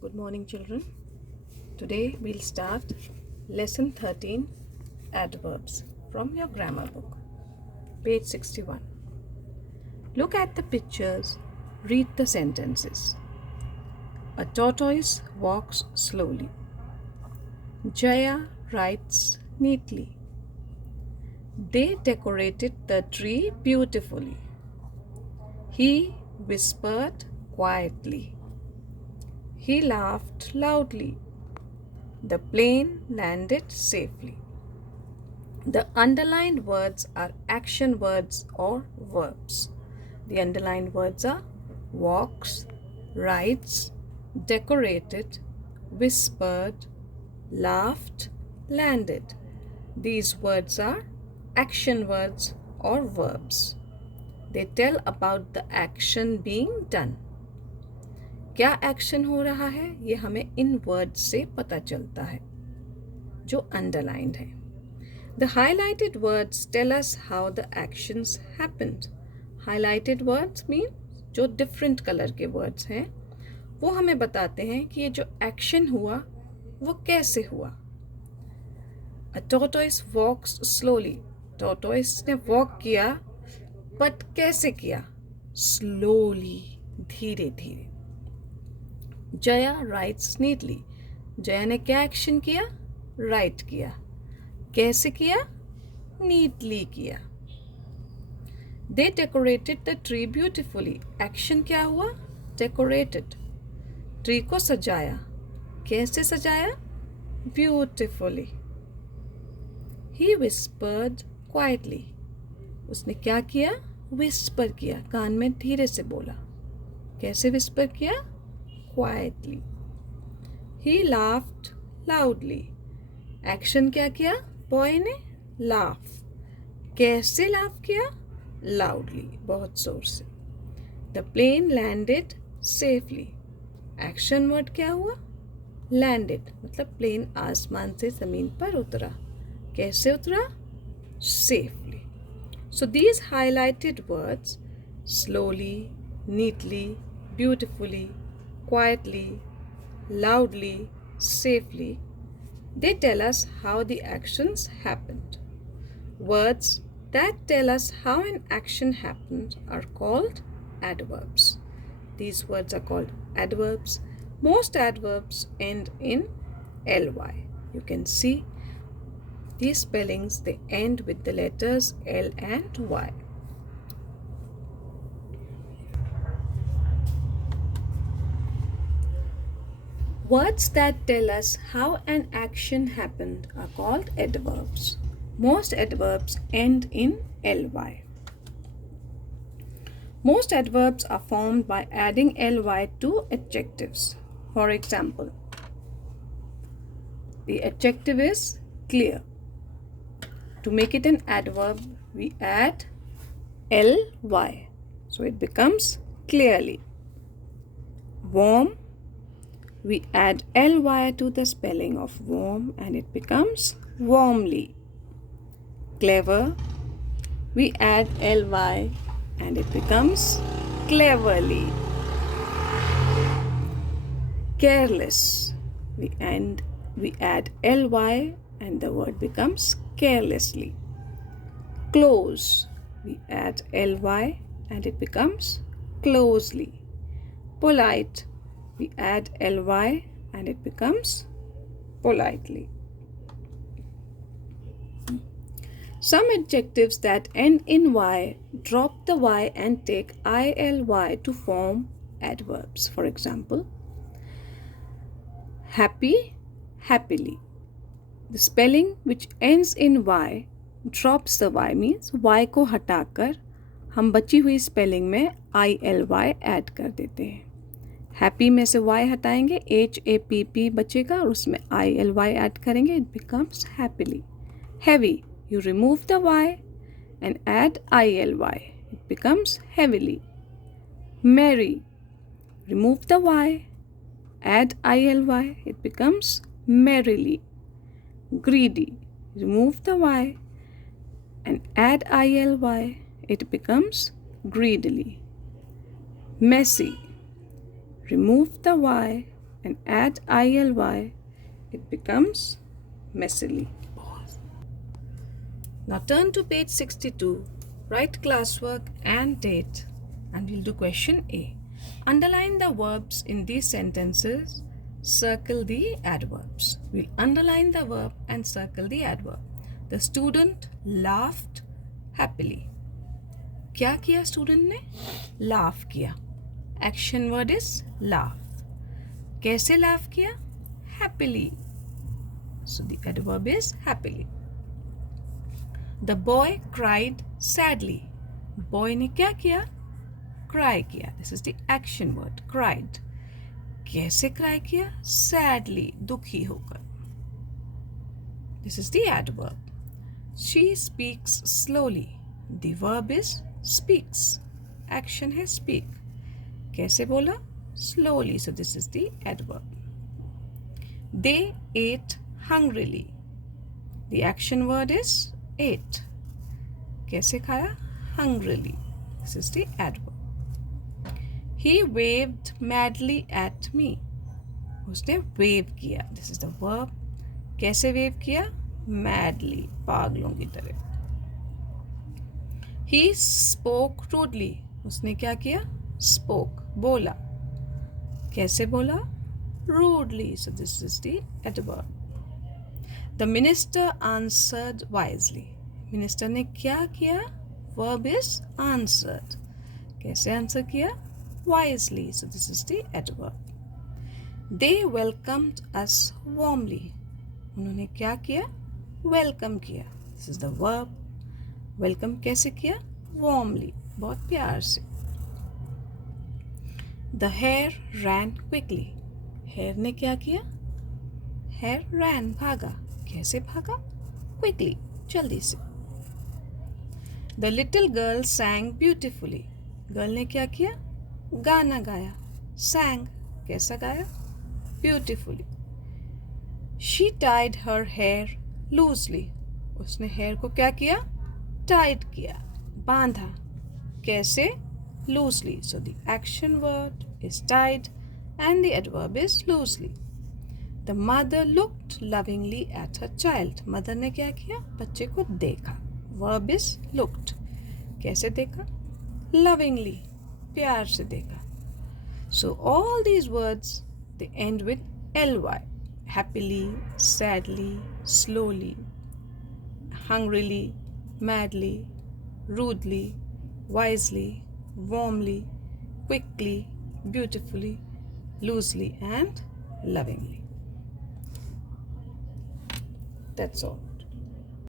Good morning, children. Today we'll start lesson 13, adverbs, from your grammar book, page 61. Look at the pictures, read the sentences. A tortoise walks slowly. Jaya writes neatly. They decorated the tree beautifully. He whispered quietly. He laughed loudly. The plane landed safely. The underlined words are action words or verbs. The underlined words are walks, writes, decorated, whispered, laughed, landed. These words are action words or verbs. They tell about the action being done. क्या action हो रहा है ये हमें इन words से पता चलता है जो अंडरलाइंड है. The highlighted words tell us how the actions happened. Highlighted words mean जो डिफरेंट कलर के वर्ड्स हैं वो हमें बताते हैं कि ये जो एक्शन हुआ वो कैसे हुआ. अ टॉर्टोइस वॉक्स स्लोली. टॉर्टोइस ने वॉक किया बट कैसे किया? स्लोली, धीरे धीरे. Jaya rights neatly. जया ने क्या एक्शन किया? राइट किया. कैसे किया? नीटली किया. दे decorated the tree beautifully. Action क्या हुआ? डेकोरेटेड. ट्री को सजाया. कैसे सजाया? ब्यूटिफुली. ही विस्पर्ड क्वाइटली. उसने क्या किया? विस्पर किया, कान में धीरे से बोला. कैसे विस्पर किया? Quietly. He laughed loudly. Action क्या किया? बॉय ने laugh. कैसे laugh किया? Loudly, बहुत जोर से. The plane landed safely. Action word क्या हुआ? Landed, मतलब प्लेन आसमान से ज़मीन पर उतरा. कैसे उतरा? Safely. So these highlighted words, slowly, neatly, beautifully, quietly, loudly, safely, they tell us how the actions happened. Words that tell us how an action happened are called adverbs. These words are called adverbs. Most adverbs end in ly. You can see these spellings, they end with the letters L and Y. Words that tell us how an action happened are called adverbs. Most adverbs end in ly. Most adverbs are formed by adding ly to adjectives. For example, the adjective is clear. To make it an adverb, we add ly. So it becomes clearly. Warm. We add ly to the spelling of warm and it becomes warmly. Clever. We add ly and it becomes cleverly. Careless. We add ly and the word becomes carelessly. Close. We add ly and it becomes closely. Polite. We add ly and it becomes politely. Some adjectives that end in y drop the y and take ily to form adverbs. For example, happy, happily. The spelling which ends in y drops the y, means y को हटाकर हम बची हुई spelling में ily add कर देते हैं. Happy में से y हटाएंगे, HAPP बचेगा और उसमें ILY ऐड करेंगे, it becomes happily. Heavy, you remove the y and add ILY, it becomes heavily. Mary, remove the y, add ILY, it becomes merrily. Greedy, remove the y and add ILY, it becomes greedily. Messy, remove the y and add ILY, it becomes messily. Now turn to page 62, write classwork and date, and we'll do question A. Underline the verbs in these sentences, circle the adverbs. We'll underline the verb and circle the adverb. The student laughed happily. क्या किया student ने? Laugh किया. Action word is laugh. कैसे laugh किया? Happily. So the adverb is happily. The boy cried sadly. Boy ने क्या किया? Cry किया. This is the action word cried. कैसे क्राई किया? सैडली, दुखी होकर. This is the adverb. She speaks slowly. The verb is speaks. Action है speak. कैसे बोला? Slowly. So this is the adverb. They ate hungrily. The action word is ate. कैसे खाया? Hungrily. This is the adverb. He waved madly at me. उसने wave किया. This is the verb. कैसे wave किया? Madly. पागलों की तरह. He spoke rudely. उसने क्या किया? Spoke. बोला. कैसे बोला? Rudely. So this is the adverb. The minister answered wisely. Minister ने क्या किया? Verb is answered. कैसे answer किया? Wisely. So this is the adverb. They welcomed us warmly. उन्होंने क्या किया? Welcome किया. This is the verb. Welcome कैसे किया? वार्मली, बहुत प्यार से. The hair rain quickly. Hair ने क्या किया? हेयर रैन, भागा. कैसे भागा? क्विकली, जल्दी से. The little girl सैंग beautifully. Girl ने क्या किया? गाना गाया. सैंग, कैसा गाया? Beautifully. She Tide her hair loosely. उसने हेयर को क्या किया? टाइट किया, बांधा. कैसे? Loosely. So the action word is tied and the adverb is loosely. The mother looked lovingly at her child. Mother ने क्या किया? बच्चे को देखा. Verb is looked. कैसे देखा? लविंगली, प्यार से देखा. So all these words they and with ly. Happily, sadly, slowly, hungrily, madly, rudely, wisely, warmly, quickly, beautifully, loosely, and lovingly. That's all.